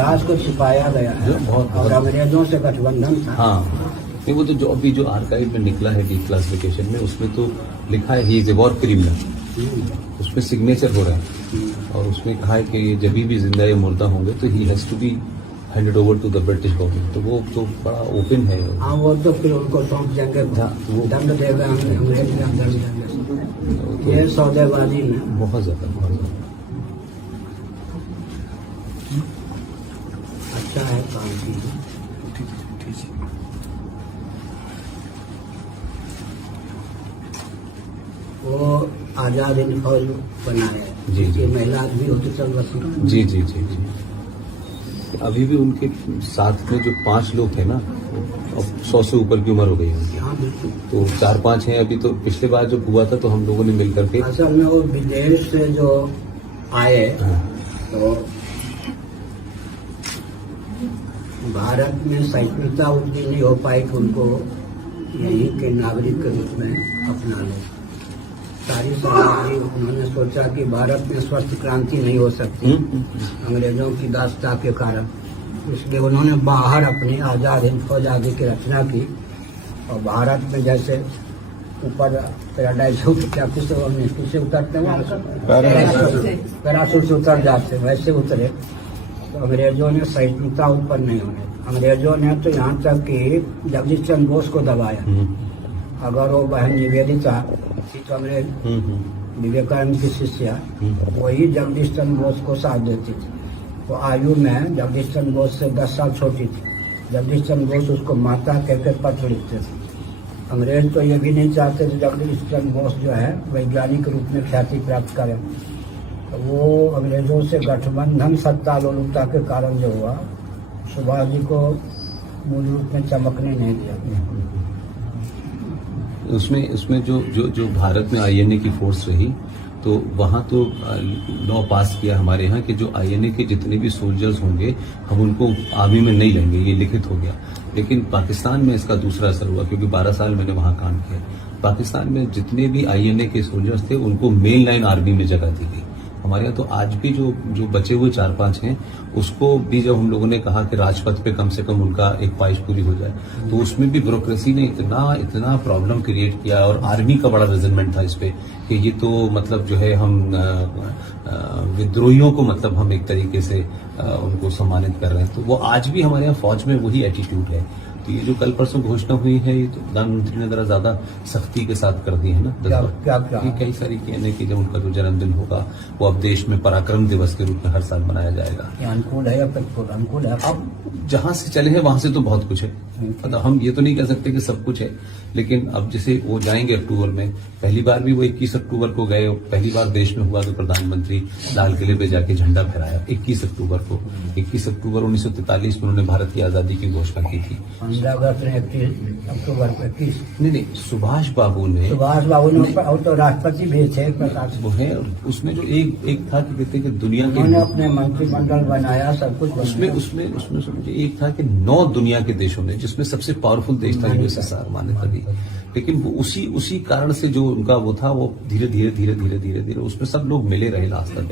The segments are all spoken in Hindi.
इतिहास को छिपाया गया है और अंग्रेजों से गठबंधन था। हाँ, नहीं वो तो जो अभी जो आर्काइव में निकला है डिक्लासिफिकेशन में, उसमें तो लिखा है he is a war criminal, उसमें सिग्नेचर हो रहा है और उसमें कहा है कि जब भी जिंदा या मुर्दा होंगे तो ही has to be handed over to the British government. तो वो तो बड़ा ओपन है। हाँ, वो तो फिर उनको सौंप देंगे, दंड देगा अंग्रेज का दंड देंगे। ये सौदेबाजी में बहुत ज्यादा अच्छा है काम की। वो आजाद हिंद फौज बनाया है, जी, जी। महिला भी होती चल रही। जी जी जी जी। अभी भी उनके साथ में जो 5 लोग थे ना, अब 100 से ऊपर की उम्र हो गई है उनकी। हाँ बिल्कुल। तो 4-5 हैं अभी। तो पिछले बार जब हुआ था तो हम लोगों ने मिल करके, असल में वो विदेश से जो आए तो भारत में सहिष्णुता उतनी नहीं हो पाई कि उनको यहीं के नागरिक के रूप में अपना ले। सारी सामग्री उन्होंने सोचा कि भारत में स्वस्थ क्रांति नहीं हो सकती अंग्रेजों की दास्ता के कारण, इसलिए उन्होंने बाहर अपनी आजाद हिंद फौज आदि की रचना की। और भारत में जैसे ऊपर पैराडाइज किससे उतरते हैं, पैराशूट से उतर जाते, वैसे उतरे। तो अंग्रेजों ने सहिष्णुता उत्पन्न नहीं होने। अंग्रेजों ने तो यहाँ तक कि जगदीश चंद्र बोस को दबाया। अगर वो बहन निवेदिता थी तो अंग्रेज विवेकानंद की शिष्या, वही जगदीश चंद्र बोस को साथ देती थी। वो आयु में जगदीश चंद्र बोस से 10 साल छोटी थी। जगदीश चंद्र बोस उसको माता कहकर पत्र लिखते थे। अंग्रेज तो ये भी नहीं चाहते थे जगदीश चंद्र बोस जो है वैज्ञानिक रूप में ख्याति प्राप्त करें। तो वो अंग्रेजों से गठबंधन सत्तालोलुपता के कारण जो हुआ, सुभाष जी को मूल रूप में चमकने नहीं दिया। उसमें जो भारत में आईएनए की फोर्स रही, तो वहां तो लॉ पास किया हमारे यहाँ कि जो आईएनए के जितने भी सोल्जर्स होंगे हम उनको आर्मी में नहीं लेंगे, ये लिखित हो गया। लेकिन पाकिस्तान में इसका दूसरा असर हुआ, क्योंकि 12 साल मैंने वहां काम किया। पाकिस्तान में जितने भी आईएनए के सोल्जर्स थे उनको मेन लाइन आर्मी में जगह दी गई। हमारे यहाँ तो आज भी जो बचे हुए 4-5 हैं, उसको भी जब हम लोगों ने कहा कि राजपथ पे कम से कम उनका एक ख्वाहिश पूरी हो जाए, तो उसमें भी ब्यूरोक्रेसी ने इतना प्रॉब्लम क्रिएट किया। और आर्मी का बड़ा रेजनमेंट था इस पे कि ये तो मतलब जो है हम विद्रोहियों को मतलब हम एक तरीके से उनको सम्मानित कर रहे हैं। तो वो आज भी हमारे यहाँ फौज में वही एटीट्यूड है। तो ये जो कल परसों घोषणा हुई है, ये तो प्रधानमंत्री ने जरा ज्यादा सख्ती के साथ कर दी है ना। क्या कई सारी कहने की, जब उनका जो जन्मदिन होगा वो अब देश में पराक्रम दिवस के रूप में हर साल मनाया जाएगा। अनुकूल है या प्रतिकूल? अनुकूल है। अब जहां से चले हैं वहां से तो बहुत कुछ है। मतलब हम ये तो नहीं कह सकते कि सब कुछ है, लेकिन अब जैसे वो जाएंगे अक्टूबर में, पहली बार भी वो 21 अक्टूबर को गए। पहली बार देश में हुआ तो प्रधानमंत्री लाल किले पे जाके झंडा फहराया 21 अक्टूबर को। 21 अक्टूबर 1943 में उन्होंने भारत की आजादी की घोषणा की थी। 15 अगस्त ने 21 अक्टूबर को 21 नहीं, सुभाष बाबू ने तो राष्ट्रपति भी थे प्रकाश वो है। उसमें जो एक था कि कहते कि दुनिया के उन्होंने अपने मंत्रिमंडल बनाया, सब कुछ उसमें समझिए एक था कि 9 दुनिया के देशों ने, जिसमें सबसे पावरफुल देश था यूएसएसआर, मान्यता दी। लेकिन वो उसी कारण से जो उनका वो था, वो धीरे धीरे उसमें सब लोग मिले रहे लास्ट तक।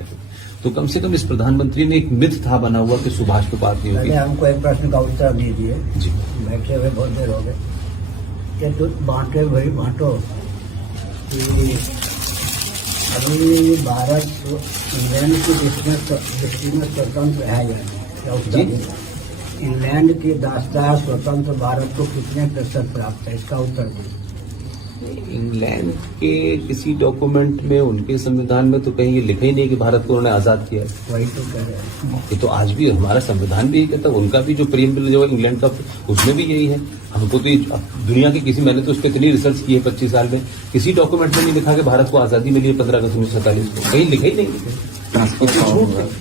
तो कम से कम इस प्रधानमंत्री ने एक मिथ था बना हुआ कि सुभाष पे बात नहीं होगी। हमको एक प्रश्न का उत्तर दीजिए जी। बैठे हुए बहुत देर हो गए, ये तो बांटे भाई बांटो कि अभी भारत इंग्लैंड की दृष्टि में स्वतंत्र है या नहीं? इंग्लैंड की दास्ता स्वतंत्र भारत को कितने प्रतिशत प्राप्त है, इसका उत्तर दीजिए। इंग्लैंड के किसी डॉक्यूमेंट में, उनके संविधान में तो कहीं ये लिखा ही नहीं कि भारत को उन्होंने आजाद किया है। वही तो कह रहे हैं। ये तो आज भी हमारा संविधान भी यही कहता है। उनका भी जो प्रीएम्बल जो है इंग्लैंड का, उसमें भी यही है। हमको तो दुनिया के किसी, मैंने तो उस पर इतनी रिसर्च की है 25 साल में, किसी डॉक्यूमेंट में नहीं लिखा कि भारत को आजादी मिली है 15 अगस्त 1947 को, कहीं लिखा ही नहीं।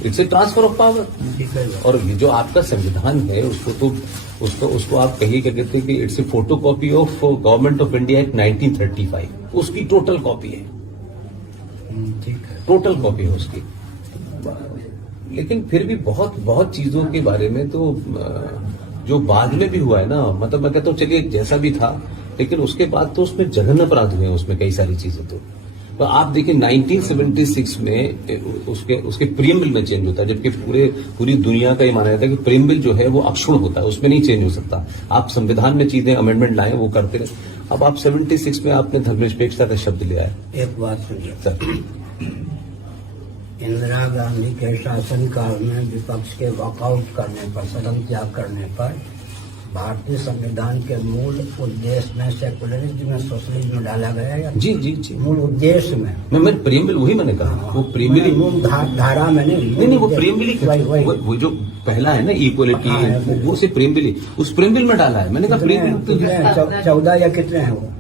It's a transfer of power. और ये जो आपका संविधान है उसको आप कहिए, क्या कहते हैं कि it's a photo copy of government of India act 1935, उसकी टोटल कॉपी है। टोटल कॉपी है उसकी। लेकिन फिर भी बहुत चीजों के बारे में तो जो बाद में भी हुआ है ना, मतलब मैं कहता हूँ चलिए जैसा भी था, लेकिन उसके बाद तो उसमें जघन्य अपराध हुए हैं उसमें कई सारी चीजें। तो आप देखिए 1976 में उसके प्रीएम्बल में चेंज होता है, जबकि पूरी दुनिया का ये माना जाता है कि प्रीएम्बल जो है वो अक्षुण्ण होता है, उसमें नहीं चेंज हो सकता। आप संविधान में चीजें अमेंडमेंट लाए वो करते रहे। अब आप 76 में आपने धर्मनिरपेक्षता का शब्द लिया है। एक बात सुनिए, सर, इंदिरा गांधी के शासनकाल में विपक्ष के वॉकआउट करने पर, सदन त्याग करने पर भारतीय संविधान के मूल उद्देश्य में सेकुलरिज्म में सोशलिज्म डाला गया है। जी जी जी, मूल उद्देश्य में मैं प्रीएम्बल वही मैंने कहा, वो प्रीएम्बल मूल धारा में नहीं वो प्रीएम्बल वो जो पहला है ना इक्वलिटी, वो सिर्फ प्रीएम्बल, उस प्रीएम्बल में डाला है। मैंने कहा प्रीएम्बल 14 या कितने हैं वो?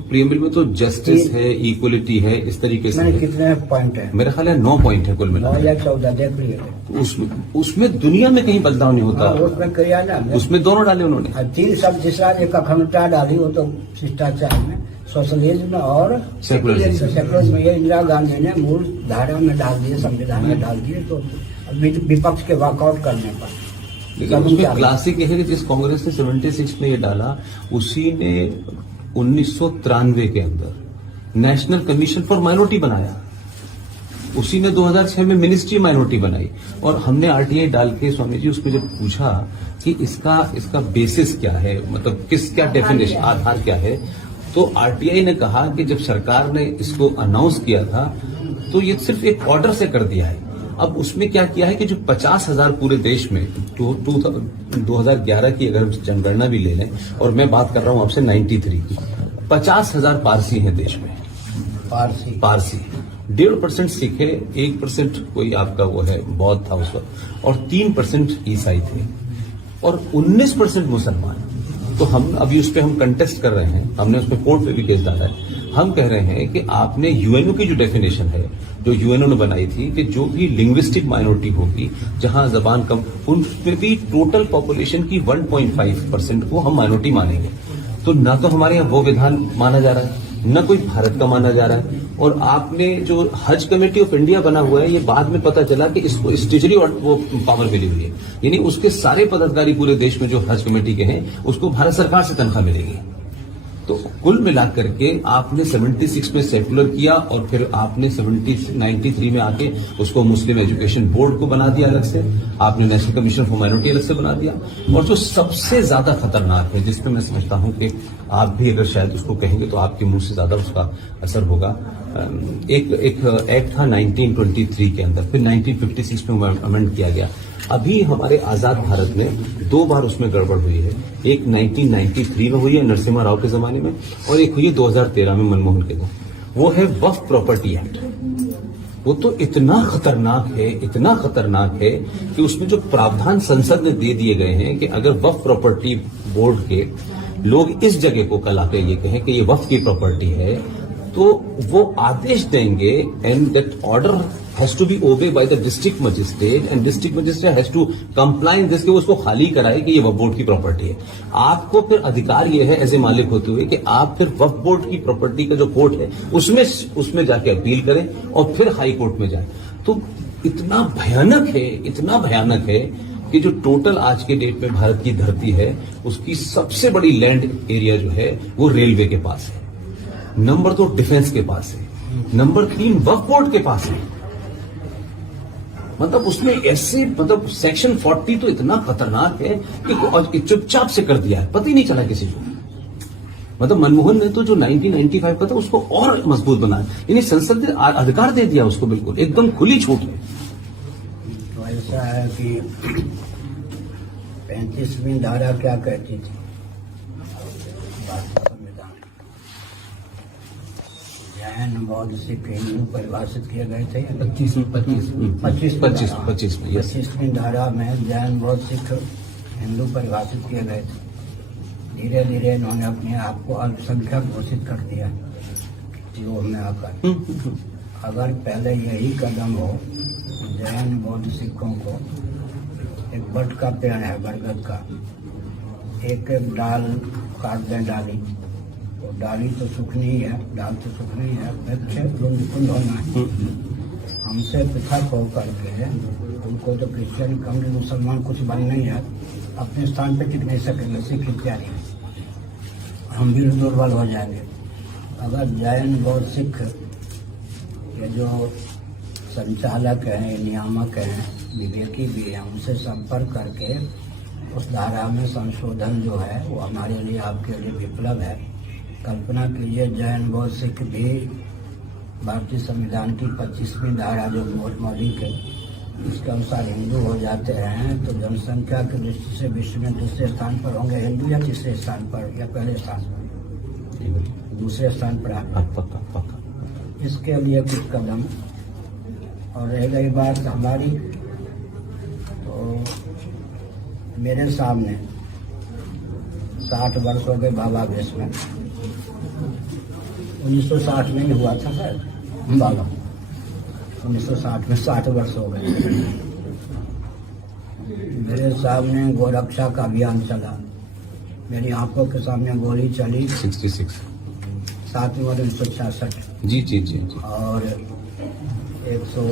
प्रीएम्बल में तो जस्टिस है, इक्वलिटी है, इस तरीके से कितने पॉइंट है? मेरा ख्याल है 9 पॉइंट है कुल मिला 9 या 14, देख लीजिए। उसमें दुनिया में कहीं बदलाव नहीं होता। उसमें किया ना, उसमें दोनों डाले उन्होंने। 3 शब्द जिसका एक अखंडता डाली, वो तो शिष्टाचार में सोशलिज्म और सेकुलरिज्म, ये इंदिरा गांधी ने मूल धारा में डाल दिए, संविधान में डाल दिए। तो विपक्ष के वॉकआउट करने पर लेकिन उसमें क्लासिक ये है कि जिस कांग्रेस ने 76 में ये डाला, उसी ने 1993 के अंदर नेशनल कमीशन फॉर माइनॉरिटी बनाया, उसी ने 2006 में मिनिस्ट्री माइनॉरिटी बनाई। और हमने आरटीआई डाल के स्वामी जी उसको जब पूछा कि इसका बेसिस क्या है, मतलब क्या डेफिनेशन, आधार क्या है, तो आरटीआई ने कहा कि जब सरकार ने इसको अनाउंस किया था तो ये सिर्फ एक ऑर्डर से कर दिया है। अब उसमें क्या किया है कि जो 50,000 पूरे देश में 2011 की अगर जनगणना भी ले लें, और मैं बात कर रहा हूं आपसे 93 की, 50,000 पारसी हैं देश में। पारसी 1.5% सिख है, 1% कोई आपका वो है बौद्ध था उस वक्त, और 3% ईसाई थे, और 19% मुसलमान। तो हम अभी उस पर हम कंटेस्ट कर रहे हैं, हमने उस पर कोर्ट पे भी केस डाला है। हम कह रहे हैं कि आपने यूएनओ की जो डेफिनेशन है, जो यूएनओ ने बनाई थी कि जो भी लिंग्विस्टिक माइनॉरिटी होगी, जहां जबान कम, उनमें भी टोटल पॉपुलेशन की 1.5% को हम माइनॉरिटी मानेंगे। तो ना तो हमारे यहाँ वो विधान माना जा रहा है, न कोई भारत का माना जा रहा है। और आपने जो हज कमेटी ऑफ इंडिया बना हुआ है, ये बाद में पता चला कि इसको स्टेचुरी और वो पावर मिली हुई है, यानी उसके सारे पदाधिकारी पूरे देश में जो हज कमेटी के हैं, उसको भारत सरकार से तनख्वाह मिलेगी। तो कुल मिलाकर के आपने 76 में सेकुलर किया, और फिर आपने 93 में आके उसको मुस्लिम एजुकेशन बोर्ड को बना दिया अलग से, आपने नेशनल कमीशन फॉर माइनॉरिटी अलग से बना दिया। और जो सबसे ज्यादा खतरनाक है, जिसमें मैं समझता हूं कि आप भी अगर शायद उसको कहेंगे तो आपके मुंह से ज्यादा उसका असर होगा, एक एक्ट था 1923 के अंदर, फिर 1956 में अमेंड किया गया। अभी हमारे आजाद भारत में 2 बार उसमें गड़बड़ हुई है, एक 1993 में हुई है नरसिम्हा राव के जमाने में, और एक हुई है 2013 में मनमोहन के दौरान। वो है वक्फ प्रॉपर्टी एक्ट। वो तो इतना खतरनाक है कि उसमें जो प्रावधान संसद ने दे दिए गए हैं कि अगर वक्फ प्रॉपर्टी बोर्ड के लोग इस जगह को कल आकर ये कहें कि ये वक्फ की प्रॉपर्टी है, तो वो आदेश देंगे, and that order has to be obey by the district magistrate, and district magistrate has to comply जिसके उसको खाली कराए कि ये वक्फ बोर्ड की प्रॉपर्टी है। आपको फिर अधिकार ये है एज ए मालिक होते हुए कि आप फिर वक्फ बोर्ड की प्रॉपर्टी का जो कोर्ट है उसमें जाके अपील करें और फिर हाई कोर्ट में जाए। तो इतना भयानक है कि जो टोटल आज के डेट में भारत की धरती है, उसकी सबसे बड़ी लैंड एरिया जो है वो रेलवे के पास है, नंबर 2 डिफेंस के पास है, नंबर 3 वक्फ बोर्ड के पास है। मतलब उसमें ऐसे, मतलब सेक्शन 40 तो इतना खतरनाक है कि चुपचाप से कर दिया है, पता ही नहीं चला किसी को। मतलब मनमोहन ने तो जो 1995 का था उसको और मजबूत बनाया, यानी संसद ने अधिकार दे दिया उसको, बिल्कुल एकदम खुली छूट है। तो ऐसा है कि 35वीं धारा क्या कहती थी संविधान? जैन बौद्ध सिख हिंदू परिभाषित किए गए थे। 25वीं धारा में जैन बौद्ध सिख हिंदू परिभाषित किए गए थे। धीरे धीरे इन्होंने अपने आप को अल्पसंख्यक घोषित कर दिया योग में आकर। अगर पहले यही कदम हो, जैन बौद्ध सिखों को एक बट का पेड़ है बरगद का, एक डाल काट दें डाली, तो डाली तो सूखनी ही है, डाल तो सूखनी है, वृक्ष कुंड होना है। हमसे पृथक होकर के उनको तो क्रिश्चियन कम मुसलमान कुछ बन नहीं है, अपने स्थान पे टिक नहीं सकेंगे सिख इत्यादि, हम भी दुर्बल हो जाएंगे। अगर जैन बौद्ध सिख के जो संचालक हैं, नियामक हैं, विवेकी भी हैं, उनसे संपर्क करके उस धारा में संशोधन जो है वो हमारे लिए, आपके लिए विप्लव है। कल्पना कीजिए जैन बौद्ध सिख भी भारतीय संविधान की 25वीं धारा जो मौलिक है इसके अनुसार हिंदू हो जाते हैं तो जनसंख्या की दृष्टि से विश्व में दूसरे स्थान पर होंगे हिंदू, या तीसरे स्थान पर, या पहले स्थान पर, दूसरे स्थान पर आ गए। इसके लिए कुछ कदम। और रह गई बात हमारी, तो मेरे सामने 60 वर्ष हो गए भावावेश में। 1960 में ही हुआ था सर बाबा, 1960 में 60 वर्ष हो गए। मेरे सामने गोरक्षा का अभियान चला, मेरी आंखों के सामने गोली चली 66 7 नवंबर 1966। जी जी जी जी और 100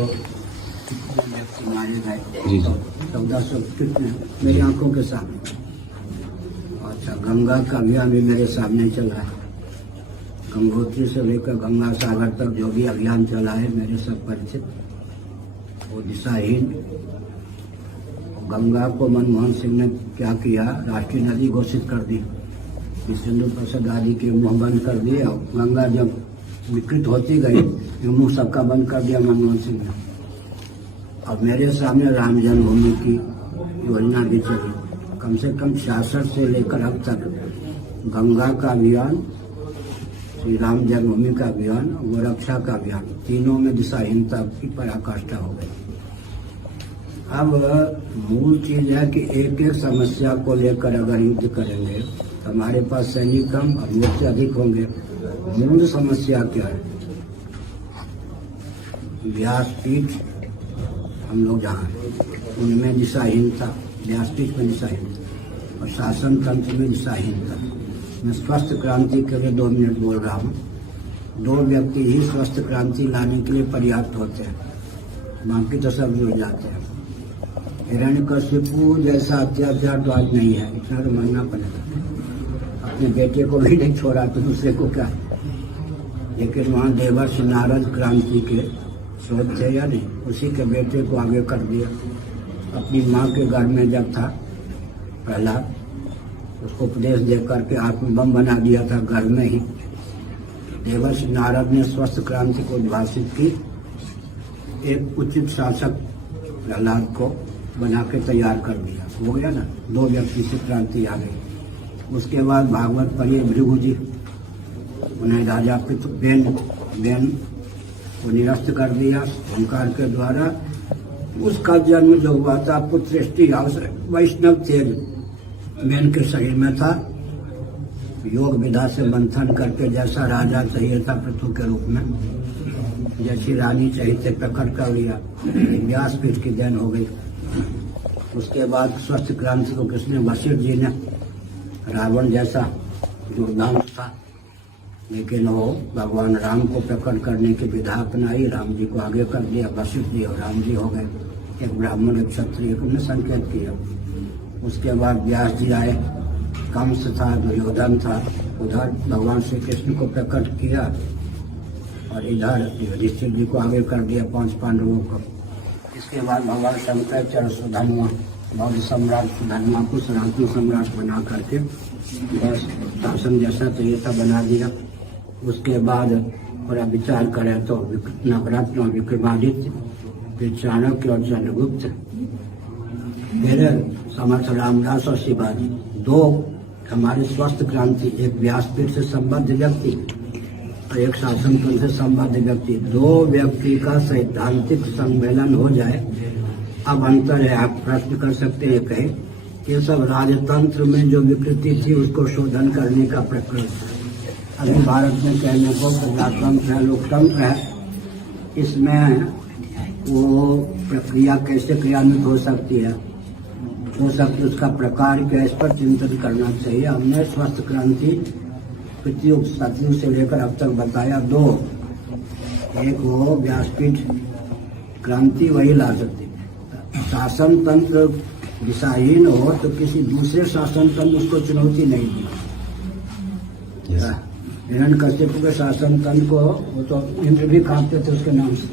व्यक्ति मारे गए, जी जी 1400 कितने मेरी आंखों के सामने। अच्छा, गंगा का अभियान भी मेरे सामने चला है। गंगोत्री से लेकर गंगा सागर तक जो भी अभियान चला है मेरे सब परिचित, वो दिशाहीन। गंगा को मनमोहन सिंह ने क्या किया, राष्ट्रीय नदी घोषित कर दी, सिंधु प्रसाद आदि के मुंह बंद कर दिए। और गंगा जब विकृत होती गई तो मुंह सबका बंद कर दिया मनमोहन सिंह ने। और मेरे सामने राम जन्मभूमि की योजना भी चली, कम से कम 66 से लेकर अब तक गंगा का अभियान, श्री राम जन्मभूमि का अभियान, गोरक्षा का अभियान, तीनों में दिशाहीनता की पराकाष्ठा हो गई। अब मूल चीज है कि एक एक समस्या को लेकर अगर युद्ध करेंगे तो हमारे पास सैनिक कम और मोर्चे अधिक होंगे। मूल समस्या क्या है? व्यासपीठ हम लोग जहाँ हैं उनमें दिशाहीनता, व्यासपीठ में दिशाहीनता और शासन तंत्र में दिशाहीनता। मैं स्वस्थ क्रांति के लिए 2 मिनट बोल रहा हूँ। 2 व्यक्ति ही स्वस्थ क्रांति लाने के लिए पर्याप्त होते हैं, बाकी तो सब जुड़ जाते हैं। हिरण्यकशिपु जैसा अत्याचार तो आज नहीं है, इतना तो मानना पड़ेगा। अपने बेटे को भी नहीं छोड़ा तो दूसरे को क्या। लेकिन वहाँ देवर्षि नारद क्रांति के स्रोत थे या नहीं, उसी के बेटे को आगे कर दिया। अपनी माँ के घर में जब था प्रहलाद, उसको उपदेश दे करके आत्म बम बना दिया था घर में ही। देवर्षि नारद ने स्वस्थ क्रांति को उद्भाषित की, एक उचित शासक प्रहलाद को बना के तैयार कर दिया। हो गया ना, 2 व्यक्ति से क्रांति आ गई। उसके बाद भागवत पढ़िए, भृगु जी, उन्हें राजा बेन को निरस्त कर दिया ओंकार के द्वारा। उसका जन्म जो हुआ था पुत्रेष्टि वैष्णव तेज बेन के शरीर में था। योग विधा से मंथन करके जैसा राजा चाहिए था पृथु के रूप में, जैसी रानी चाहिए थे प्रकट कर लिया। व्यासपीठ की देन हो गई। उसके बाद स्वस्थ क्रांति को किसने? वशिष्ठ जी ने। रावण जैसा दुर्दांत था, लेकिन वो भगवान राम को प्रकट करने की विधा अपनाई, राम जी को आगे कर दिया। वशिष्ठ जी और राम जी हो गए, एक ब्राह्मण एक क्षत्रिय को ने संकेत किया। उसके बाद व्यास जी आए, कंस था, दुर्योधन था, उधर भगवान श्री कृष्ण को प्रकट किया और इधर युधिष्ठिर जी को आगे कर दिया, 5 पांडवों को। इसके बाद भगवान शंकराचार्य सुधन्वा, बौद्ध सम्राट सुधन्वा को सनातन सम्राट बना करके बस शासन जैसा चाहिए था बना दिया। उसके बाद थोड़ा विचार करें तो नवरत्न और विक्रमादित्य, फिर चाणक्य और चंद्रगुप्त, फिर समर्थ रामदास और शिवाजी। 2 हमारी स्वस्थ क्रांति, एक व्यासपीठ से संबद्ध व्यक्ति और एक शासन तंत्र से संबद्ध व्यक्ति। 2 व्यक्ति का सैद्धांतिक सम्मेलन हो जाए। अब अंतर है, आप प्रश्न कर सकते हैं, कहे कि सब राजतंत्र में जो विकृति थी उसको शोधन करने का प्रकरण। अभी भारत में कहने को प्रजातंत्र है, लोकतंत्र है, इसमें वो प्रक्रिया कैसे क्रियान्वित हो सकती है, उसका प्रकार क्या, इस पर चिंतन करना चाहिए। हमने स्वस्थ क्रांति सतयुग से लेकर अब तक बताया 2। एक वो व्यासपीठ क्रांति वही ला सकती है। शासन तंत्र दिशाहीन हो तो किसी दूसरे शासन तंत्र उसको चुनौती नहीं दी। हिरण्यकश्यप के शासन तंत्र को वो तो इंद्र भी कांपते थे उसके नाम से।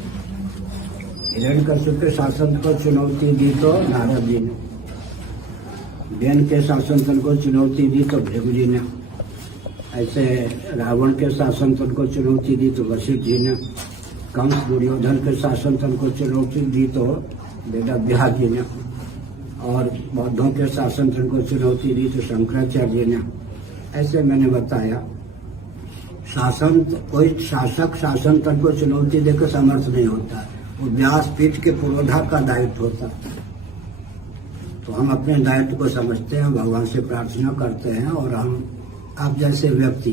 हिरण्यकश्यप के शासन को चुनौती दी तो नारद जी ने, जैन के शासन तंत्र को चुनौती दी तो भृगु जी ने, ऐसे रावण के शासन तंत्र को चुनौती दी तो वशिष्ठ जी ने, कंस दुर्योधन के शासन तंत्र को चुनौती दी तो वेदव्यास जी ने, और बौद्धों के शासन तंत्र को चुनौती दी तो शंकराचार्य जी ने। ऐसे मैंने बताया शासन, कोई शासक शासन तंत्र को चुनौती देकर समर्थ नहीं होता, वो व्यासपीठ के पुरोधा का दायित्व होता। तो हम अपने दायित्व को समझते हैं, भगवान से प्रार्थना करते हैं, और हम आप जैसे व्यक्ति